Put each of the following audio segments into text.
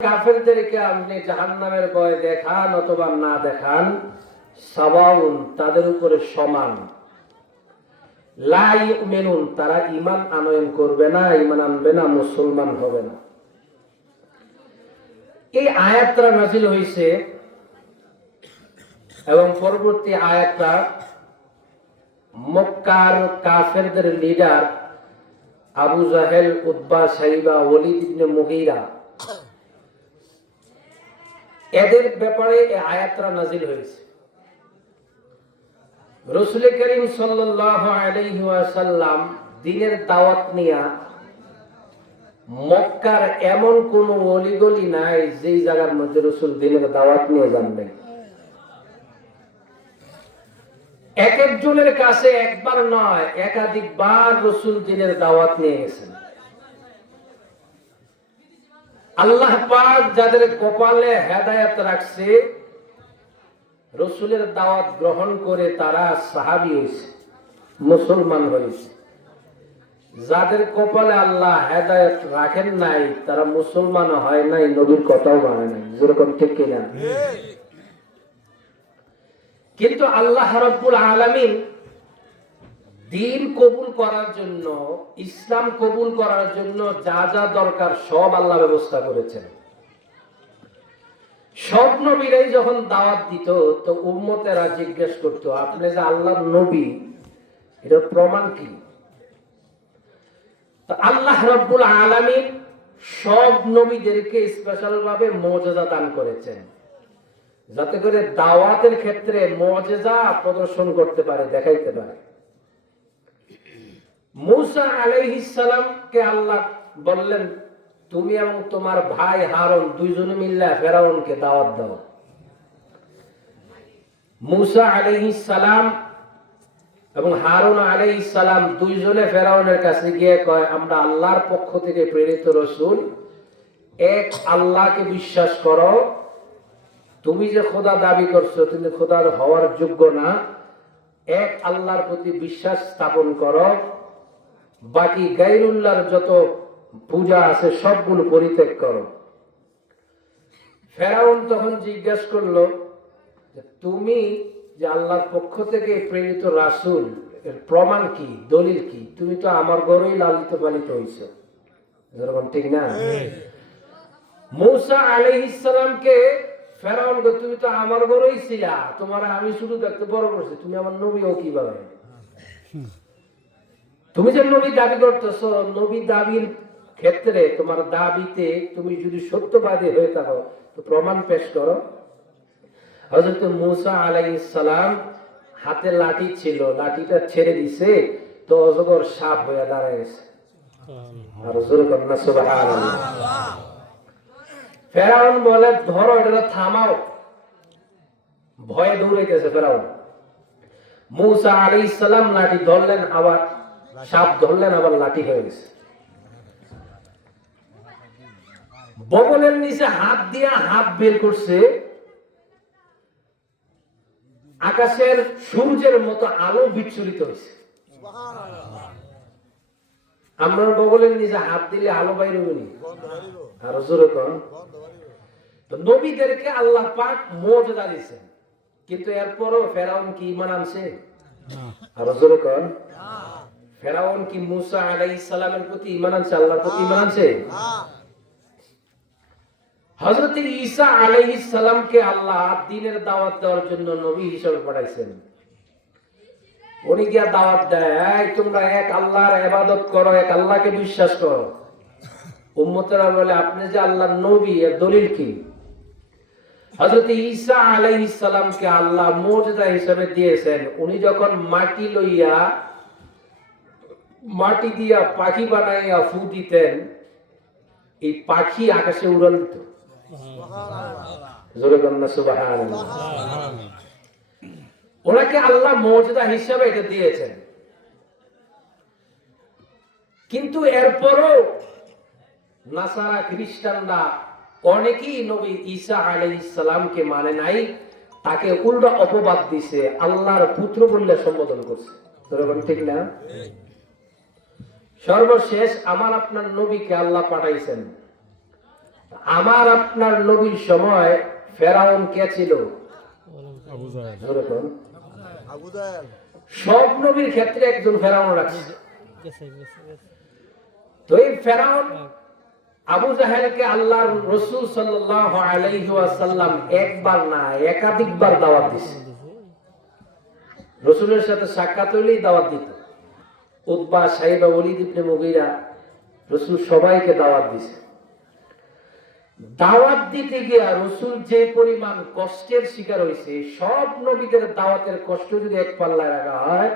কাফেরদেরকে আপনি জাহান্নামের ভয় দেখান অথবা না দেখান, সাওয়াউন তাদের উপরে সমান। লা ইউমিনুন তারা ঈমান আনয়ন করবে না, ঈমান আনবে না, মুসলমান হবে না। এই আয়াতটা নাযিল হয়েছে এবং পরবর্তী আয়াতটা মক্কার কাফেরদের লিডার আবু জাহেল, উতবা, সাইবা, ওয়ালিদ ইবনে মুগীরা এদের ব্যাপারে এই আয়াতটা নাযিল হয়েছে। রাসূল করিম সাল্লাল্লাহু আলাইহি ওয়াসাল্লাম দ্বীনের দাওয়াত নিয়ে মক্কার এমন কোন অলিগলি নাই যেই জায়গার মধ্যে রাসূল দ্বীনের দাওয়াত নিয়ে যান নাই। এক একজনের কাছে একবার নয়, একাধিকবার রাসূল দ্বীনের দাওয়াত নিয়ে গেছেন। আল্লাহ পাক যাদের কপালে হেদায়েত রাখছে, রাসূলের দাওয়াত গ্রহণ করে তারা সাহাবী হয়েছে, মুসলমান হয়েছে। যাদের কপালে আল্লাহ হেদায়েত রাখেন নাই, তারা মুসলমান হয় নাই, নবীর কথাও মানে নাই। যেরকম ঠিক কিনা? কিন্তু আল্লাহ রাব্বুল আলামিন দ্বীন কবুল করার জন্য, ইসলাম কবুল করার জন্য যা যা দরকার সব আল্লাহ ব্যবস্থা করেছেন। সব নবীরাই যখন দাওয়াত দিত, তো উম্মতেরা জিজ্ঞেস করত, আপনি যে আল্লাহর নবী, এটার প্রমাণ কি? তো আল্লাহ রাব্বুল আলামিন সব নবীদেরকে স্পেশাল ভাবে মুজিজা দান করেছেন, যাতে করে দাওয়াতের ক্ষেত্রে মুজিজা প্রদর্শন করতে পারে, দেখাইতে পারে। মূসা আলাইহিস সালামকে আল্লাহ বললেন, তুমি এবং তোমার ভাই হারুন দুইজনে মিলে ফেরাউনকে দাওয়াত দাও। মূসা আলাইহিস সালাম এবং হারুন আলাইহিস সালাম দুইজনে ফেরাউনের কাছে গিয়ে কয়, আমরা আল্লাহর পক্ষ থেকে প্রেরিত রাসূল, এক আল্লাহকে বিশ্বাস করো। তুমি যে খোদা দাবি করছো, তুমি খোদার হওয়ার যোগ্য না। এক আল্লাহর প্রতি বিশ্বাস স্থাপন করো, বাকি গায়রুল্লাহর যত পূজা আছে সবগুলো পরিত্যাগ করো। ফেরাউন তখন জিজ্ঞাসা করলো, তুমি যে আল্লাহর পক্ষ থেকে প্রেরিত রাসূল, এর প্রমাণ কি, দলিল কি? তুমি তো আমার ঘরেই লালিত পালিত হইছো, যেরকম ঠিক না? মূসা আলাইহিস সালামকে ফেরাউন বলে, তুমি তো আমার ঘরেই ছিলা, তোমার আমি শুধু দেখতে বড় করছি, তুমি আমার নবীও কিভাবে? তুমি যে নবী দাবি করতেছ, নবী দাবির ক্ষেত্রে তোমার দাবিতে তুমি যদি সত্যবাদী হয়ে থাকো, তো প্রমাণ পেশ করো। হযরত মূসা আলাইহিস সালাম হাতে লাঠি ছিল, লাঠিটা ছেড়ে দিছে, তো অজগর সাপ হয়ে দাঁড়াইছে। আর জোরে কন্না সুবহানাল্লাহ। ফেরাউন বলে, ধরো এটা, থামাও। ভয়ে দৌড়াইতেছে ফেরাউন। মূসা আলাইহিস সালাম লাঠি ধরলেন, আবার সাপ ধরলেন, আবার লাঠি হয়ে গেছে। বগলের নিচে হাত দিয়া হাত বের করছে, আকাশের সূর্যের মতো আলো বিচ্ছুরিত হয়েছে। আমরা বগলের নিচে হাত দিলে আলো বাইর হবে নি? আর জোরে কোন। তো নবীদেরকে আল্লাহ পাক মুজিজা দিয়েছেন, কিন্তু এরপরও ফেরাউন কি ঈমান আনছে? আর জোরে কোন। ফেরাউন কি মূসা আলাইহিস সালামের প্রতি ঈমান আনছে? আল্লাহর প্রতি ঈমান আনছে? হযরত ঈসা আলাইহিস সালামকে আল্লাহ দ্বীনের দাওয়াত দেওয়ার জন্য নবী হিসেবে পাঠাইছেন। উনি গিয়া দাওয়াত দেয়, এই তোমরা এক আল্লাহর ইবাদত করো, এক আল্লাহকে বিশ্বাস করো। উম্মতেরা বলে, আপনি যে আল্লাহর নবী, এর দলিল কি? হযরত ঈসা আলাইহিস সালামকে আল্লাহ মুজিজা হিসেবে দিয়েছেন, উনি যখন মাটি দিয়া পাখি বানাইয়া ফু দিতেন, এই পাখি আকাশে উড়াল দিত। জোরে কন্না সুবহানাল্লাহ। ওনাকে আল্লাহ মুজিজা হিসেবে এটা দিয়েছেন। কিন্তু এরপরও নাসারা খ্রিস্টানরা অনেকেই নবী ঈসা আলাইহিস সালামকে মানে নাই, তাকে উল্টা অপবাদ দিছে, আল্লাহর পুত্র বলে সম্বোধন করছে। ঠিক না? সর্বশেষ আমার আপনার নবীকে আল্লাহ পাঠাইছেন, আমার আপনার নবীর সময় ফেরাউন কে ছিল? সব নবীর ক্ষেত্রে একজন ফেরাউন রাখছে। তো এই ফেরাউন আবু জাহেলকে আল্লাহর রাসূল সাল্লাল্লাহু আলাইহি ওয়াসাল্লাম একবার না একাধিকবার দাওয়াত দিয়েছে। রাসূলের সাথে সাক্ষাৎ হইলেই দাওয়াত দিত। উতবা, সাইবা, ওলীদ ইবনে মুগীরা, রাসূল সবাইকে দাওয়াত দিয়েছে। দাওয়াত দিতে গিয়ে রাসূল যে পরিমাণ কষ্টের শিকার হয়েছে, সব নবীদের দাওয়াতের কষ্ট যদি এক পাল্লায় রাখা হয়,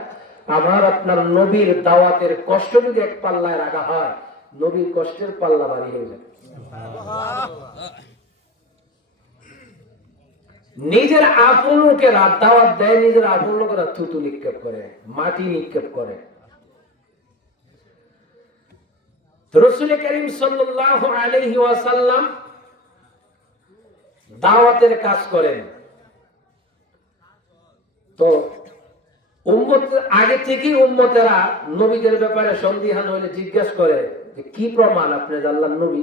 আমার আপনার নবীর দাওয়াতের কষ্ট যদি এক পাল্লায় রাখা হয়, নবীর কষ্টের পাল্লা ভারী হয়ে যাবে। নিজের আপন লোকেরা দাওয়াত দেয়, নিজের আপন লোকেরা থুতু নিক্ষেপ করে, মাটি নিক্ষেপ করে। রাসূল করিম সাল্লাল্লাহু আলাইহি ওয়াসাল্লাম দাওয়াতের কাজ করেন। তো উম্মত আগে থেকেই উম্মতেরা নবীদের ব্যাপারে সন্দিহান হইলে জিজ্ঞাসা করে যে কি প্রমাণ আপনি আল্লাহর নবী?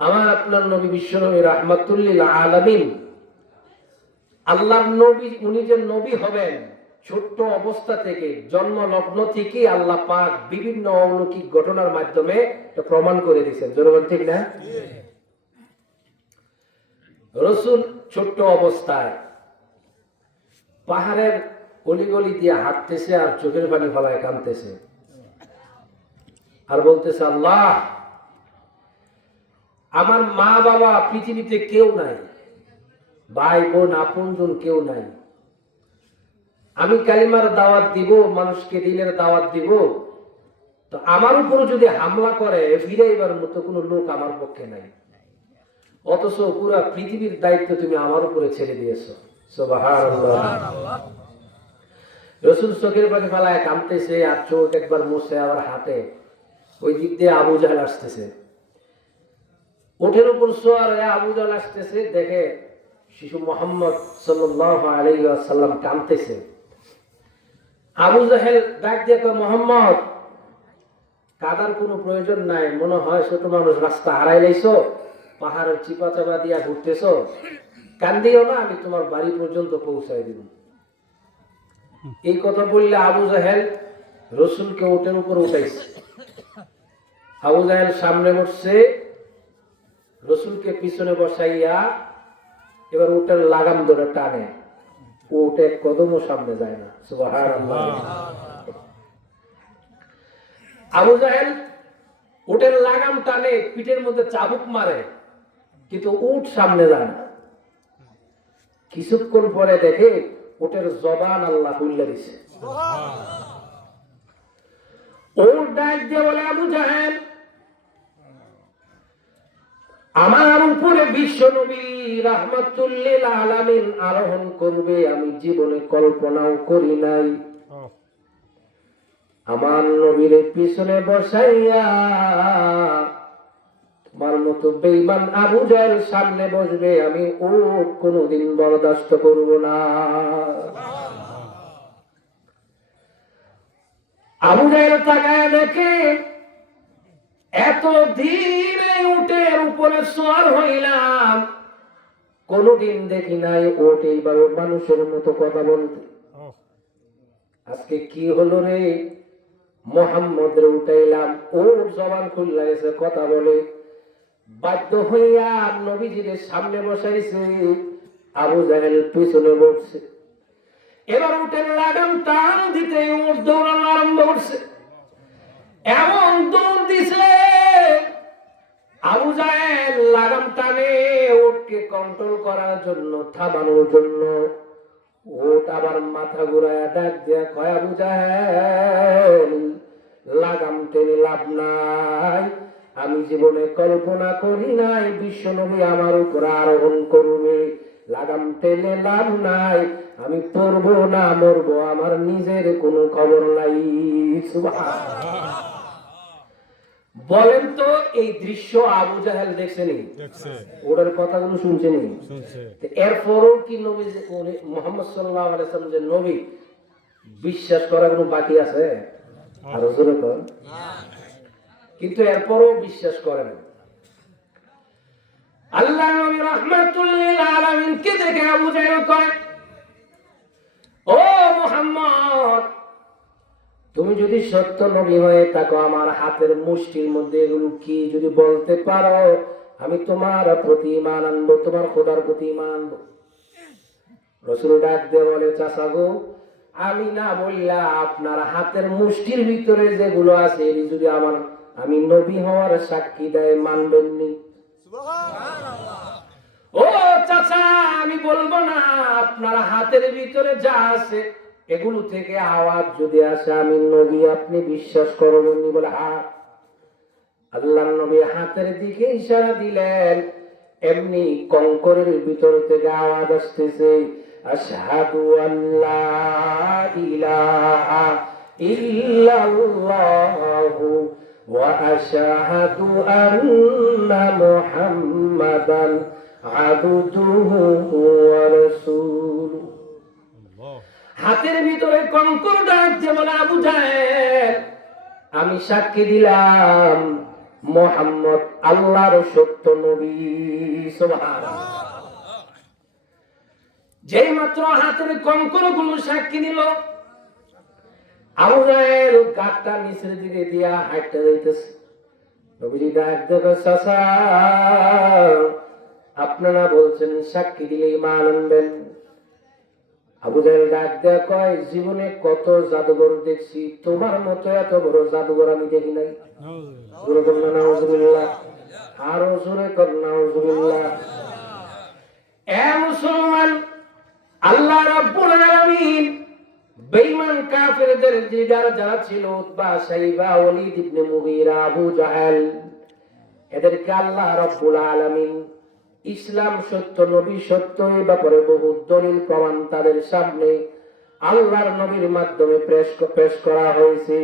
আমার আপনার নবী বিশ্বনবী রাহমাতুল লিল আলামিন, আল্লাহর নবী, উনি যে নবী হবেন ছোট্ট অবস্থা থেকে, জন্ম লগ্ন থেকেই আল্লাহ পাক বিভিন্ন অলৌকিক ঘটনার মাধ্যমে এটা প্রমাণ করে দিয়েছেন। জনগণ ঠিক না? রাসূল ছোট্ট অবস্থায় পাহাড়ের অলিগলি দিয়ে হাঁটতেছে আর চোখের পানি ফলায় কাঁদতেছে আর বলতেছে, আল্লাহ, আমার মা বাবা পৃথিবীতে কেউ নাই, ভাই বোন আপনজন কেউ নাই। আমি কালিমার দাওয়াত দিব, মানুষকে দিনের দাওয়াত দিব, তো আমার উপর যদি হামলা করে ফিরাইবার মতো কোনো লোক আমার পক্ষে নাই, অথচ পুরা পৃথিবীর দায়িত্ব তুমি আমার উপরে ছেড়ে দিয়েছো। সুবহানাল্লাহ। রাসূল চোখের পানি ফেলায় কাঁদতেছে আর চোখ একবার মুছে আবার হাঁটে। ওই দিক দিয়ে আবু জাহেল আসতেছে, ওঠের উপর সোয়ার হয়ে আবু জাহেল আসতেছে, দেখে শিশু মুহাম্মদ সাল্লাল্লাহু আলাইহি ওয়াসাল্লাম কাঁদতেছে। আবু জাহেল ডাক দিয়ে কয়, মুহাম্মদ, কাদার কোনো প্রয়োজন নাই, মনে হয় ছোট মানুষ, রাস্তা হারাই লাইছো, পাহাড়ের চিপা চাপা দিয়া ঘুরতেছো, কান্দিও না, আমি তোমার বাড়ি পর্যন্ত পৌঁছাই দিব। এই কথা বললে আবু জাহেল রাসূলকে ওটের উপর উঠাইছে। আবু জাহেল সামনে বসছে, রাসূলকে পিছনে বসাইয়া এবার উটের লাগাম ধরে টানে, উটে কদমও সামনে যায় না। সুবহানাল্লাহ। আবু জাহেল উটের লাগাম টানে, পিঠের মধ্যে চাবুক মারে, কিন্তু উট সামনে যায় না। কিছুক্ষণ পরে দেখে উটের জবান আল্লাহ খুলে দিছে। উট ডাক দিয়ে বলে, আবু জাহেল, আমার উপরে বিশ্ব নবী রাহমাতুল লিল আলামিন আরোহণ করবে আমি জীবনে কল্পনাও করি নাই। আমার নবীর পিছনে বসাইয়া তোমার মতো বেঈমান আবু জাহেল সামনে বসবে, আমি উট কোনোদিন বরদাস্ত করব না। আবু জাহেল তাকায় দেখে এতদিন এই উটের উপরে সওয়ার হইলাম, কোনদিন দেখি নাই উট এইভাবে মানুষের মতো কথা বলতে। আজকে কি হলো রে, মুহাম্মদ রে উঠাইলাম, উট জবান খুলে গেছে, কথা বলে। বাধ্য হইয়া নবীজির সামনে বসাইছে, আবু জাহেল পিছনে বসছে। এবার উটের লাগাম টান দিতে উট দৌড়ানো আরম্ভ করছে। এমন দৌড় দিছে, আবু জাহেল লাগাম টানে উটকে কন্ট্রোল করার জন্য, থামানোর জন্য। উট আবার মাথা ঘুরায় ডাক দিয়া কয়, আবু জাহেল, লাগাম টেনে লাভ নাই, আমি জীবনে কল্পনা করি নাই বিশ্বনবী আমার উপর আরোহণ করবে, লাগাম টেনে লাভ নাই, আমি পড়বো না মরবো, আমার নিজের কোনো খবর নাই। সুবহানাল্লাহ। বলেন তো এই দৃশ্য আবু জাহেল দেখছেনি? ওটার কথাগুলো শুনছেনি? এরপরও কি নবী মুহাম্মদ সাল্লাল্লাহু আলাইহি ওয়াসাল্লাম যে নবী, বিশ্বাস করা কোনো বাকি আছে? আরো জোরে কর। কিন্তু এরপরও বিশ্বাস করেন। আল্লাহ নবী রাহমাতুল লিল আলামিন কে দেখে আবু জাহেল কয়, ও মুহাম্মদ, তুমি যদি সত্য নবী হয়ে থাকো, আমার হাতের মুষ্টির মধ্যে এগুলো কি যদি বলতে পারো, আমি তোমার প্রতি ঈমান আনবো, তোমার খোদার প্রতি ঈমান আনবো। রাসূল ডাক দিয়ে বলে, চাচা গো, আমি না বললা আপনার হাতের মুষ্টির ভিতরে যেগুলো আছে এটি যদি আমি নবী হওয়ার সাক্ষী দেয়, মানবেন নি? ও চাচা, আমি বলবো না, আপনার হাতের ভিতরে যা আছে এগুলো থেকে আওয়াজ যদি আসে আমি নবী, আপনি বিশ্বাস করবেন নি? বলে হ্যাঁ। আল্লাহ নবী হাতের দিকে ইশারা দিলেন, এমনি কঙ্করের ভিতর থেকে আওয়াজ আসতেছে, আশহাদু আল্লা ইলাহা ইল্লাল্লাহু ওয়া আশহাদু আন্না মুহাম্মাদান আবদুহু ওয়া রাসূলুহু। হাতের ভিতরে কঙ্কর ডাকছে, বলে আবু জাহেল, আমি সাক্ষী দিলাম মুহাম্মদ আল্লাহর সত্য নবী। সুবহানাল্লাহ। যেই মাত্র হাতের কঙ্কর গুলো সাক্ষী দিল, আবু জাহেল গাটটা নিচের দিকে দিয়া হাঁটতে যাইতেছে। নবীজি ডাক দেবে, চাচা, আপনারা বলছেন সাক্ষী দিলে ঈমান আনবেন। আবু জাহেল ডাক দেয়া কয়, জীবনে কত জাদুঘর দেখছি, তোমার মতো এত বড় জাদুঘর আমি দেখি নাই। জোরে কর না নাউজুবিল্লাহ, আরো জোরে কর নাউজুবিল্লাহ। এ মুসলমান, আল্লাহ রাব্বুল আলামিন বেঈমান কাফেরদের লিডার যারা ছিল, উতবা, শাইবা, ওয়ালিদ ইবনে মুগীরা, আবু জাহেল, এদেরকে আল্লাহ রাব্বুল আলামিন ইসলাম সত্য, নবী সত্য, এই ব্যাপারে বহু দলিল প্রমাণ তাদের সামনে আল্লাহর নবীর মাধ্যমে পেশ করা হয়েছে,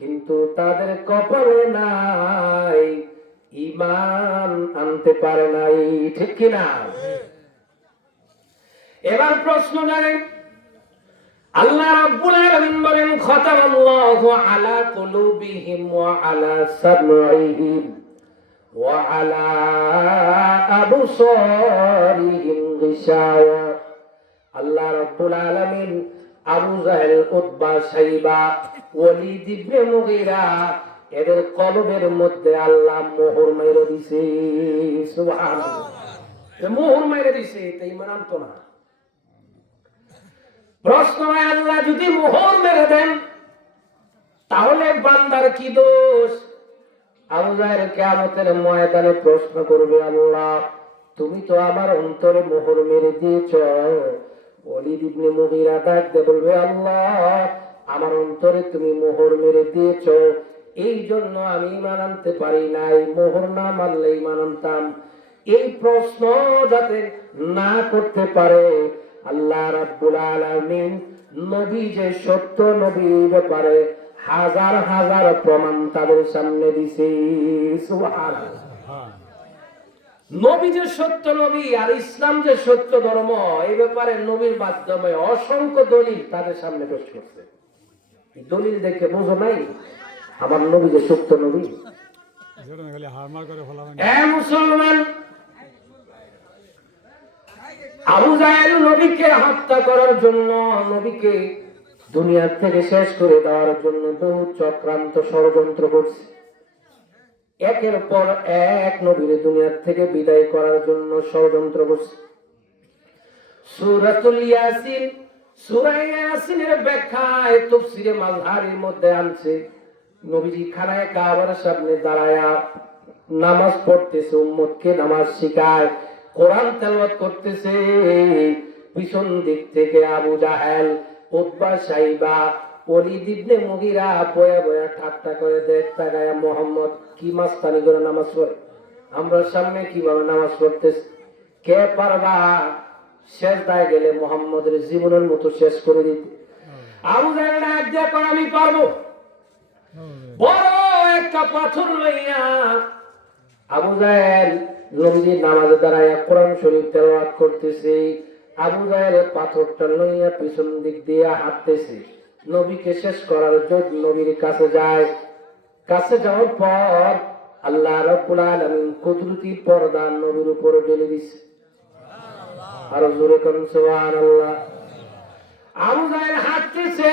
কিন্তু তাদের কপালে নাই, ঈমান আনতে পারে নাই। ঠিক কিনা? এবার প্রশ্ন জানেন, আল্লাহ রাব্বুল আলামিন বলেন, খাতামাল্লাহু আলা কুলুবিহিম ওয়া আলা সামঈহিম ওয়া আলা আবসারিহিম গিশাওয়া। আল্লাহ রাব্বুল আলামিন আবু জাহেল, উতবা, শাইবা, ওয়ালিদ ইবনে মুগীরা, এদের কলবের মধ্যে আল্লাহ মোহর মেরে দিয়েছে। সুবহানাল্লাহ। মোহর মেরে দিয়েছে, তাই ঈমান আনতো না। প্রশ্ন, আল্লাহ যদি মোহর মেরে দেন তাহলে বান্দার কি দোষ? আবু জাহেল কিয়ামতের ময়দানে প্রশ্ন করবে, আল্লাহ তুমি তো আমার অন্তরে মোহর মেরে দিয়েছ। ওয়ালিদ ইবনে মুগীরা ডাক দিয়ে বলবে, আল্লাহ আমার অন্তরে তুমি মোহর মেরে দিয়েছ, এই জন্য আমি ঈমান আনতে পারি নাই, মোহর না মারলে ঈমান আনতাম। এই প্রশ্ন যাতে না করতে পারে, আল্লাহ রাব্বুল আলামিন নবী যে সত্য নবী ব্যাপারে হাজার হাজার প্রমাণ তাদের সামনে দিছে। সুবহানাল্লাহ। নবী যে সত্য নবী আর ইসলাম যে সত্য ধর্ম, এই ব্যাপারে নবীর মাধ্যমে অসংখ্য দলিল তাদের সামনে পেশ করছে। এই দলিল দেখে বুঝো নাই আমার নবী যে সত্য নবী? মুসলমান, আবু জাহেল নবীকে হত্যা করার জন্য, নবীকে দুনিয়ার থেকে শেষ করে দেওয়ার জন্য বহু চক্রান্ত ষড়যন্ত্র করছে। একের পর এক নবীর দুনিয়ার থেকে বিদায় করার জন্য ষড়যন্ত্র করছে। সূরাতুল ইয়াসিন, সূরা ইয়াসিনের ব্যাখ্যায় তাফসীরে মাযহারির মধ্যে আনছে, নবীজি খানায়ে কাবার সামনে দাঁড়ায়া নামাজ পড়তেছে, উম্মতকে নামাজ শিখায়, কোরআন তেলাওয়াত করতেছে। পিছন দিক থেকে আবু জাহেল, উতবা, শাইবা, ওয়ালিদ ইবনে মুগীরা বয়া বয়া ঠাট্টা করে দেখ, তাকায় মুহাম্মদ কি মাস্তানি করে নামাজ পড়ে, আমরা সামনে কিভাবে নামাজ পড়তেছে, কে পারবা সেজদায় গেলে মুহাম্মদের জীবনের মতো শেষ করে দিতে? আবু জাহেল ডাক দিয়ে কয়, আমি পারবো। বড় একটা পাথর লইয়া আবু জাহেল নবীজির নামাজে দাঁড়ায়া কোরআন শরীফ তেলাওয়াত করতেছে। আবু জাহেল পাথরটা লইয়া পিছন দিক দিয়ে হাঁটতেছে, নবীকে শেষ করার জন্য নবীর কাছে যায়। কাছে যাওয়ার পর আল্লাহ রাব্বুল আলামিন কুদরতি পর্দা নবীর উপর ঢেলে দিয়েছে। আর জোরে কোন সুবহানাল্লাহ। আবু জাহেল হাঁটতেছে,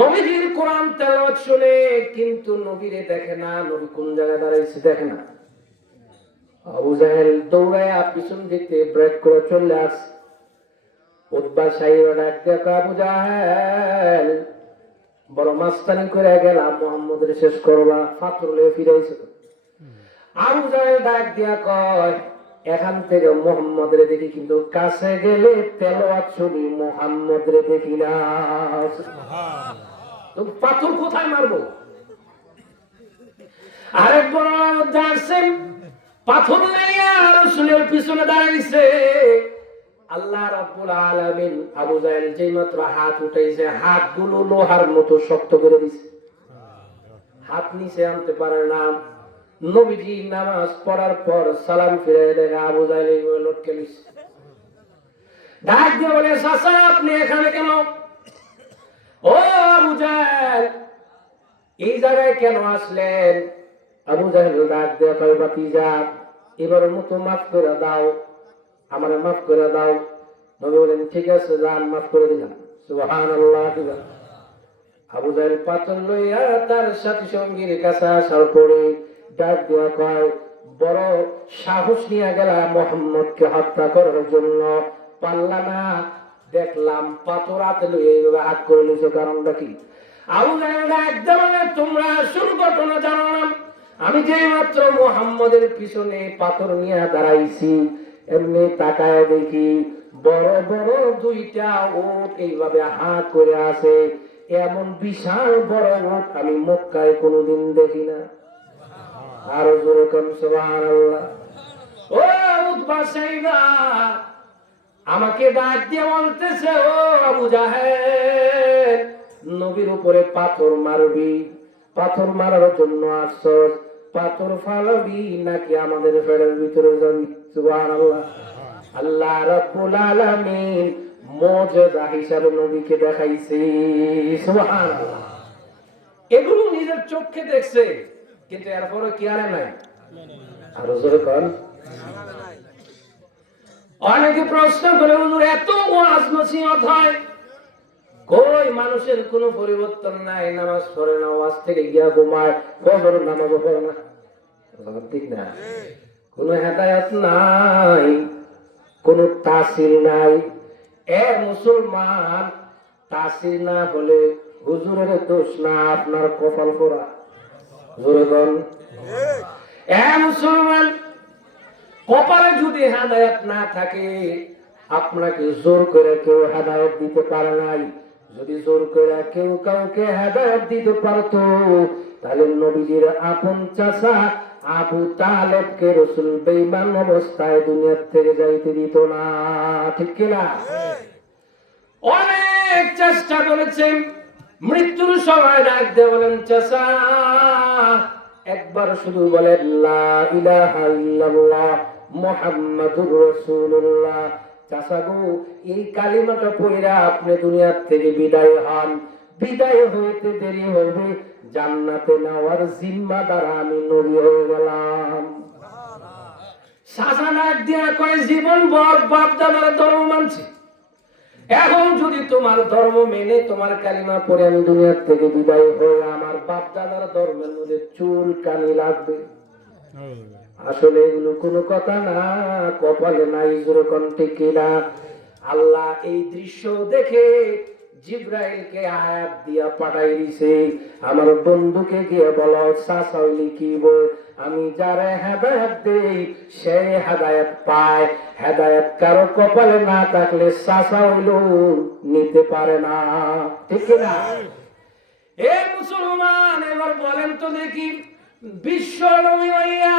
নবীর কোরআন তেলাওয়াত শুনে, কিন্তু নবীরে দেখে না, নবী কোন জায়গায় দাঁড়াইছে দেখে না। আবু জাহেল দৌড়ায় পিছন দিকে ব্রেক করে চলে আসে। উতবা সাহেব ডাক দিয়ে, আবু জাহেল বড় মাস্তানি করে গেলাম, মুহাম্মদের শেষ করবা, পাথর লয়ে ফিরাইছে। আবু জাহেল ডাক দিয়া কয়, এখান থেকে মুহাম্মদের দেখি, কিন্তু কাছে গেলে তেলাওয়াত শুনি, মুহাম্মদের দেখি না। তো পাথর কোথায় মারবো? আরেক বড় দাঁড়াচ্ছেন, পাথর লাইয়া রাসূলের পিছনে দাঁড়াইছে। আল্লাহ রাব্বুল আলামিন আবু জাহেল যেই মাত্র হাত উঠাইছে, হাতগুলো লোহার মতো শক্ত করে দিছে, হাত নিচে আনতে পারে না। নবীজি নামাজ পড়ার পর সালাম ফিরে দেখে আবু জাহেল লটকে গেছে। ডাক দিয়ে বলে, চাচা আপনি এখানে কেন? ও আবু জাহেল, এই জায়গায় কেন আসলেন? আবু জাহেল ডাক দিয়ে কয়, ভাতিজা এবারের মতো মাফ করে দাও, আমারে মাফ করে দাও। নবী বলেন, ঠিক আছে যান, মাফ করে দিলাম। সুবহানাল্লাহ। আবু জাহেল পাথর লইয়া তার সাথী সঙ্গীর কাছে আসার পরে ডাক দিয়া কয়, বড় সাহস নিয়ে গেলা মুহাম্মদকে হত্যা করার জন্য, পারলা না, দেখলাম পাথর হাতে লইয়া এইভাবে হাত করে নিছো, কারণটা কি? আবু জাহেল একদম, তোমরা আসল ঘটনা জানো না। আমি যে মাত্র মুহাম্মদের পিছনে পাথর নিয়ে দাঁড়াইছি, এমনি তাকায় দেখি বড় বড় দুইটা উট এইভাবে হাত করে আছে। এমন বিশাল বড় উট আমি মক্কায় কোনোদিন দেখি না। আরো জোরে কোন সুবহানাল্লাহ। ও উতবা সাইবা আমাকে ডাক দিয়ে বলতেছে, ও আবু জাহেল, নবীর উপরে পাথর মারবি, পাথর মারার জন্য আসছস, পাথর ফালাবি নাকি আমাদের ফেরের ভিতরে যাবি? সুবহানাল্লাহ। আল্লাহ রাব্বুল আলামিন মুজিজা হিসাবে নবীকে দেখাইছে। সুবহানাল্লাহ। এগুলো নিজের চোখে দেখছে, কিন্তু এরপরে কি আরে নাই? আরো জোরে কোন। অনেকে প্রশ্ন করে, হুজুর এত ওয়াজ নসিহত হয়, কই মানুষের কোনো পরিবর্তন নাই, নামাজ পড়ে না, ওয়াজ থেকে গিয়া ঘুমায়, ফজর নামাজ পড়ে না, ঠিক না? কোনো হেদায়েত নাই, কোনো তাসির নাই। এ মুসলমান, তাসির না হলে হুজুরের দোষ না, আপনার কপাল পোড়া। জোরে বল। এ মুসলমান, কপালে যদি হেদায়েত না থাকে, আপনাকে জোর করে কেউ হেদায়েত দিতে পারে নাই। যদি জোর করে কেউ কাউকে হেদায়েত দিতে পারতো, তাহলে নবীজির আপন চাচা আবু তালেবকে রাসূল বেঈমান অবস্থায় দুনিয়া থেকে যাইতে দিত না, ঠিক কিনা? অনেক চেষ্টা করেছেন, মৃত্যুর সময় ডাক দিয়ে বলেন, চাচা একবার শুধু বলেন লা ইলাহা ইল্লাল্লাহ মুহাম্মাদুর রাসূলুল্লাহ। চাচা গো, এই কালিমাটা পড়া আপনি দুনিয়া থেকে বিদায় হন, বিদায় হইতে দেরি হবে, জান্নাতে নেওয়ার জিম্মাদার আমি নবী হয়ে গেলাম। চাচা ডাক দিয়া কয়, জীবন ভর বাপ দাদার ধর্ম মানছি, এখন যদি তোমার ধর্ম মেনে তোমার কালিমা পড়ে আমি দুনিয়ার থেকে বিদায় হয়ে আমার বাপ দাদার ধর্মের মধ্যে চুল কানি লাগবে। আসলে এগুলো কোনো কথা না, কপালে নাই, যেরকম ঠিক কিনা? আল্লাহ এই দৃশ্য দেখে জিব্রাইলকে আয়াত দিয়া পাঠাই দিছে, আমার বন্ধুকে গিয়ে বলো চাচা লিখিব, আমি যারা হেদায়েত দেই সে হেদায়েত পায়, হেদায়েত কারো কপালে না থাকলে চাচা হইল নিতে পারে না, ঠিক না? এ মুসলমান, এবার বলেন তো দেখি, বিশ্ব নবী হইয়া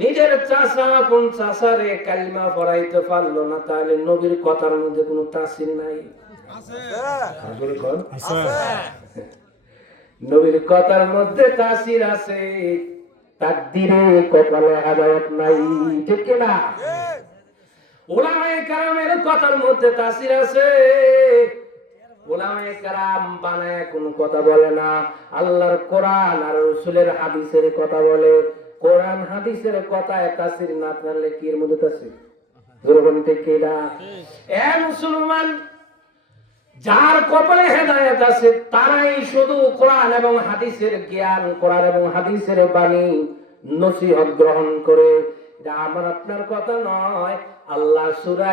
নিজের চাচা কোন চাচারে কালিমা পড়াইতে পারলো না, তাহলে নবীর কথার মধ্যে কোনো তাসির নাই? নবীর কথার মধ্যে তাসির আছে, তাকদীরে কপালে হেদায়েত নাই, ঠিক না? উলামায়ে কেরামের কথার মধ্যে তাসির আছে, উলামায়ে কেরাম বানায় কোন কথা বলে না, আল্লাহর কোরআন আর রাসূলের হাদিসের কথা বলে। কোরআন হাদিসের কথা তাসির না জানলে কি এর মধ্যে তাসির জোরবন থেকে না এ মুসলমান যার কপালে হেদায়েত আছে তারাই শুধু কোরআন এবং হাদিসের জ্ঞান কোরআন এবং হাদিসের বাণী নসিহত গ্রহণ করে। এটা আমার আপনার কথা নয়, আল্লাহ সূরা